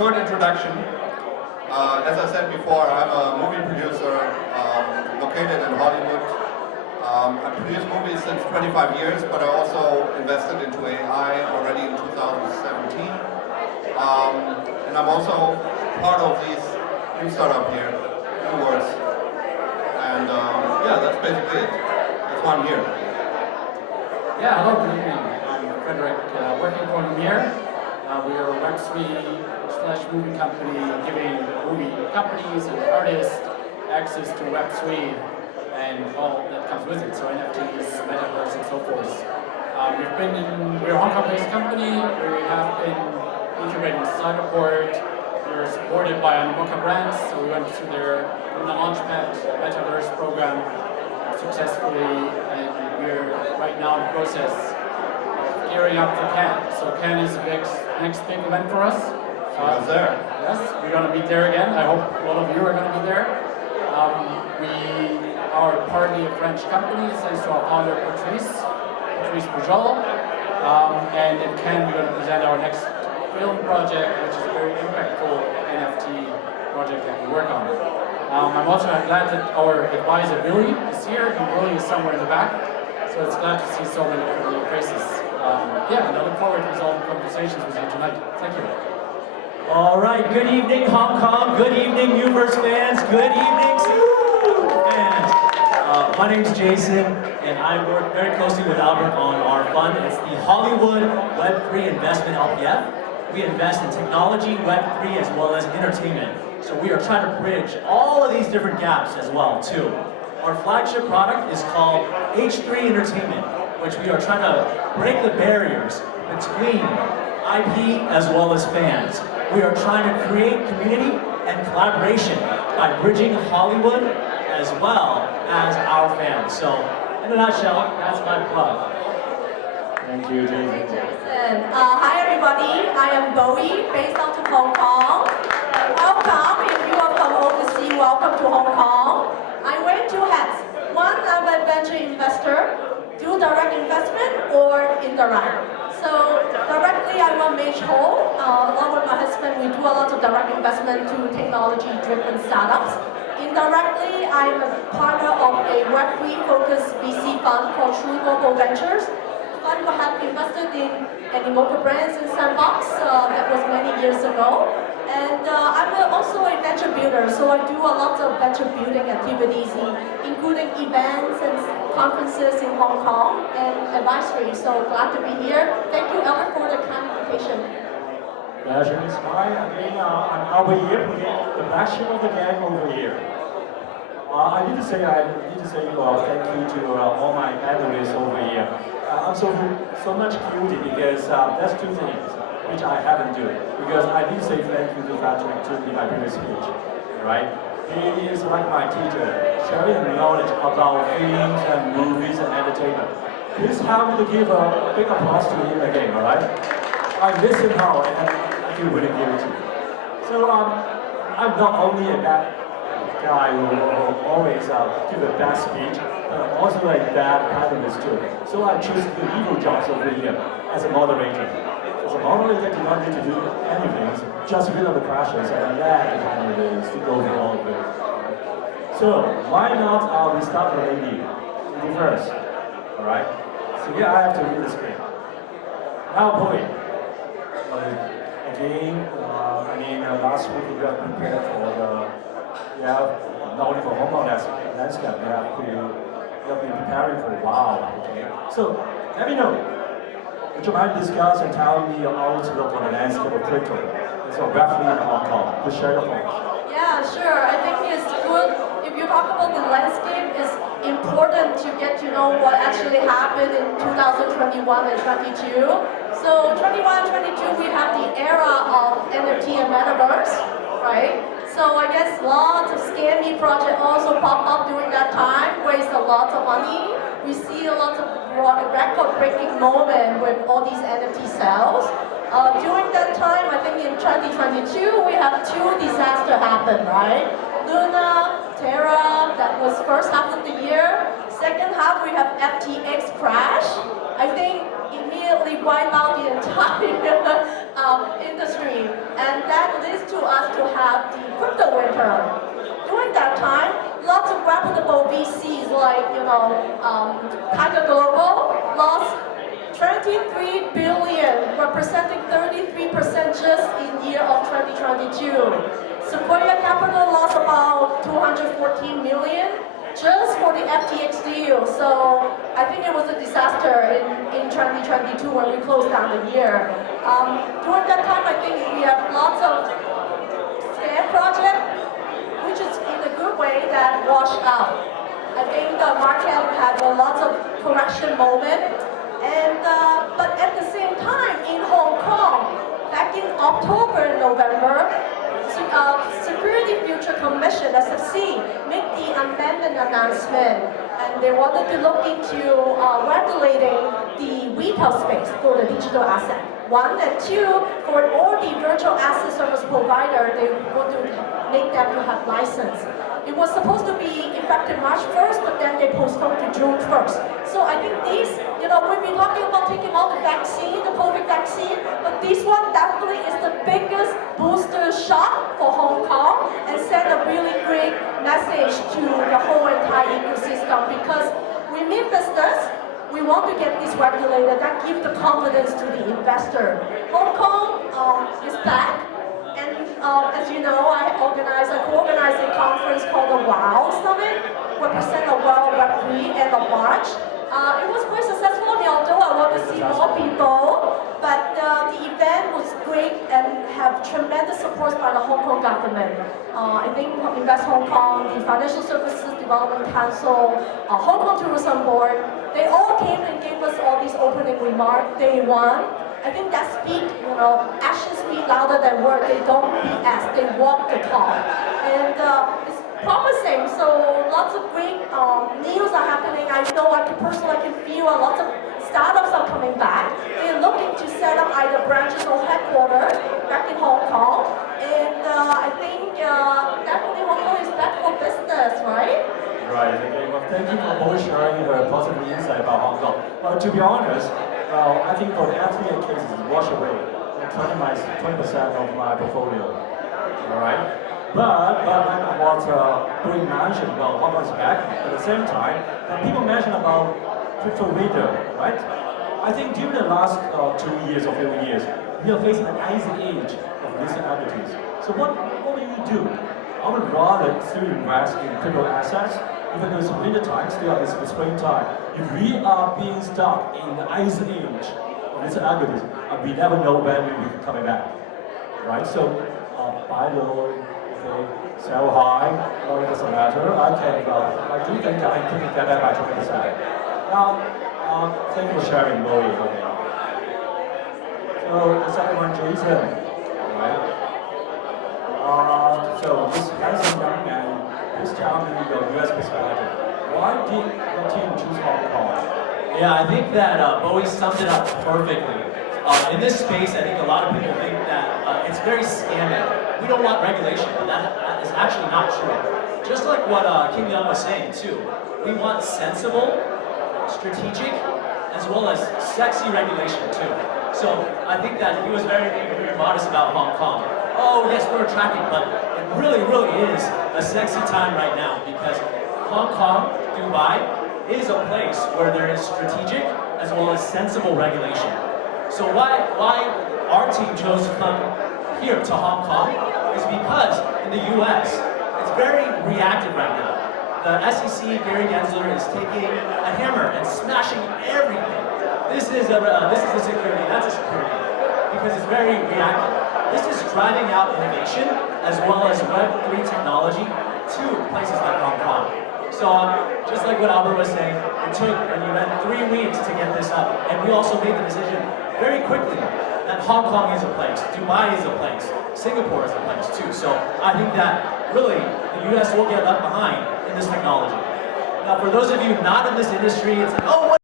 short introduction. As I said before, I'm a movie producer located in Hollywood. I produced movies since 25 years, but I also invested into AI already in 2017. And I'm also part of this new startup here, Muverse. And yeah, that's basically it. That's why I'm here. Yeah, hello, good evening. I'm Frederik, working for Muverse. We are a Web3/movie company giving movie companies and artists access to Web3 and all that comes with it, so NFTs, Metaverse, and so forth. We're a Hong Kong-based company. We have been incubating Cyberport. We're supported by Animoca Brands, so we went through their Launchpad Metaverse program successfully, and we're right now in the process of gearing up for Cannes. So Cannes is the next big event for us. I was there. Yes, we're going to be there again. I hope a lot of you are going to be there. We are partly a French company, thanks to our founder Patrice Pujol. And in Cannes, we're going to present our next film project, which is a very impactful NFT project that we work on. I'm also glad that our advisor Billy is here. Billy is somewhere in the back, so it's glad to see so many familiar faces. Yeah, and I look forward to resolving conversations with you tonight. Thank you. All right, good evening, Hong Kong. Good evening, Muverse fans. Good evening, Syndicate fans. My name's Jaysen, and I work very closely with Albert on our fund. It's the Hollywood Web3 Investment LPF. We invest in technology, Web3, as well as entertainment. So we are trying to bridge all of these different gaps as well, too. Our flagship product is called H3 Entertainment, which we are trying to break the barriers between IP as well as fans. We are trying to create community and collaboration by bridging Hollywood as well as our fans. So, in a nutshell, that's my plug. Thank you, Jaysen. Hi everybody, I am Bowie, based out of Hong Kong. Welcome, if you are from overseas, welcome to Hong Kong. I wear two hats. One, I'm a venture investor, do direct investment or indirect. So directly I run Mage Hole. Along with my husband, we do a lot of direct investment to technology-driven startups. Indirectly, I'm a partner of a Web3 focused VC fund called True Global Ventures. Fund have invested in Animoca Brands and Sandbox. That was many years ago. And I'm also a venture builder, so I do a lot of venture building activities, including events and conferences in Hong Kong and advisory. So glad to be here. Thank you, Albert, for the kind invitation. Pleasure is mine. Again, I'm Albert here, the black sheep of the gang over here. I need to say thank you to all my panelists over here. I'm so much guilty because that's two things which I haven't done. Because I did say thank you to Frederik in my previous speech, right? He is like my teacher, sharing knowledge about films and movies and entertainment. Please help me to give a big applause to him again, all right? I miss him now, and I feel really guilty. So I'm not only a bad guy who always give the best speech, but I'm also a bad panelist too. So I choose the evil jobs over here as a moderator. As a moderator, you don't need to do anything, just read out the questions and let the panelists to go through all of it. So why not we start the lady first, all right? So yeah, I have to read the script. Now, Bowie. Again, last week we have prepared for not only for Hong Kong landscape, we have been preparing for a while, okay? So, let me know. Would you mind discuss and tell me your outlook on the landscape of crypto? So, roughly in Hong Kong, to share your thoughts. Yeah, sure. I think it's good. If you talk about the landscape, it's important to get to know what actually happened in 2021 and 22. So 21 and 22, we have the era of NFT and Metaverse, right? So I guess lots of scammy projects also pop up during that time, waste a lot of money. We see a lot of record-breaking moment with all these NFT sales. During that time, I think in 2022, we have two disasters happen, right? Luna, Terra, that was first half of the year. Second half, we have FTX crash. I think immediately wipe out the entire industry. And that this nice to us to have the crypto winter. During that time, lots of reputable VCs like, Tiger Global lost 23 billion, representing 33% just in year of 2022. Sequoia Capital lost about 214 million just for the FTX deal. So I think it was a disaster in 2022 when we closed down the year. During that time, I think we have lots of scam projects, which is in a good way that washed out. I think the market had lots of correction moment, but at the same time in Hong Kong, back in October and November, Security Future Commission (SFC) made the amendment announcement, and they wanted to look into regulating the retail space for the digital asset. One and two, for all the virtual asset service provider, they want to make them to have license. It was supposed to be effective March 1st, but then they postponed to June 1st. So I think these, we've been talking about taking out the vaccine, the COVID vaccine, but this one definitely is the biggest booster shot for Hong Kong and send a really great message to the whole entire ecosystem, because we mean business. We want to get this regulated. That gives the confidence to the investor. Hong Kong is back, and as you know, I co-organized a conference called the WOW Summit, represent the WOW Web3 end of March. It was quite successful, although I want to see more people, but the event was great and have tremendous support by the Hong Kong government. I think Invest Hong Kong, the Financial Services Development Council, Hong Kong Tourism Board, they all came and gave us all these opening remarks day one. I think that actions speak louder than words. They don't BS, they walk the talk. And it's promising, so lots of great news are happening. I know I can feel lots of startups are coming back. They're looking to set up either branches or headquarters back in Hong Kong. And I think definitely Hong Kong is back for business, right? Right, okay. Well, thank you for both sharing your positive insight about Hong Kong. But to be honest, I think for the FTA cases, wash away 20% of my portfolio. All right? But what Bowie mentioned, Hong Kong is back. At the same time, people mention about crypto winter, right? I think during the last 2 years or 3 years, we are facing an ice age of listed equities. So what will you do? I would rather still invest in crypto assets, even though it's winter time, still it's springtime. If we are being stuck in the ice age of listed equities, we never know when we will be coming back, right? So buy low, okay, sell high, it doesn't matter. I do think that I can get that by 20%. Now, thank you for sharing, Bowie. Okay. So the second one, Jaysen, right? So this handsome young man, please tell me your US perspective. Why did your team choose Hong Kong? Yeah, I think that Bowie summed it up perfectly. In this space, I think a lot of people think that it's very scammy. We don't want regulation, but that is actually not true. Just like what Kim Young was saying too, we want sensible, strategic, as well as sexy regulation too. So I think that he was very modest about Hong Kong. Oh yes, we're attracting, but it really is a sexy time right now, because Hong Kong, Dubai, is a place where there is strategic as well as sensible regulation. So why our team chose to come here to Hong Kong is because in the US, it's very reactive right now. The SEC, Gary Gensler, is taking a hammer and smashing everything. This is a security, that's a security, because it's very reactive. This is driving out innovation as well as Web3 technology to places like Hong Kong. So just like what Albert was saying, it took, and you had 3 weeks to get this up, and we also made the decision very quickly that Hong Kong is a place, Dubai is a place, Singapore is a place too. So I think that really the US will get left behind in this technology. Now for those of you not in this industry, it's like, oh,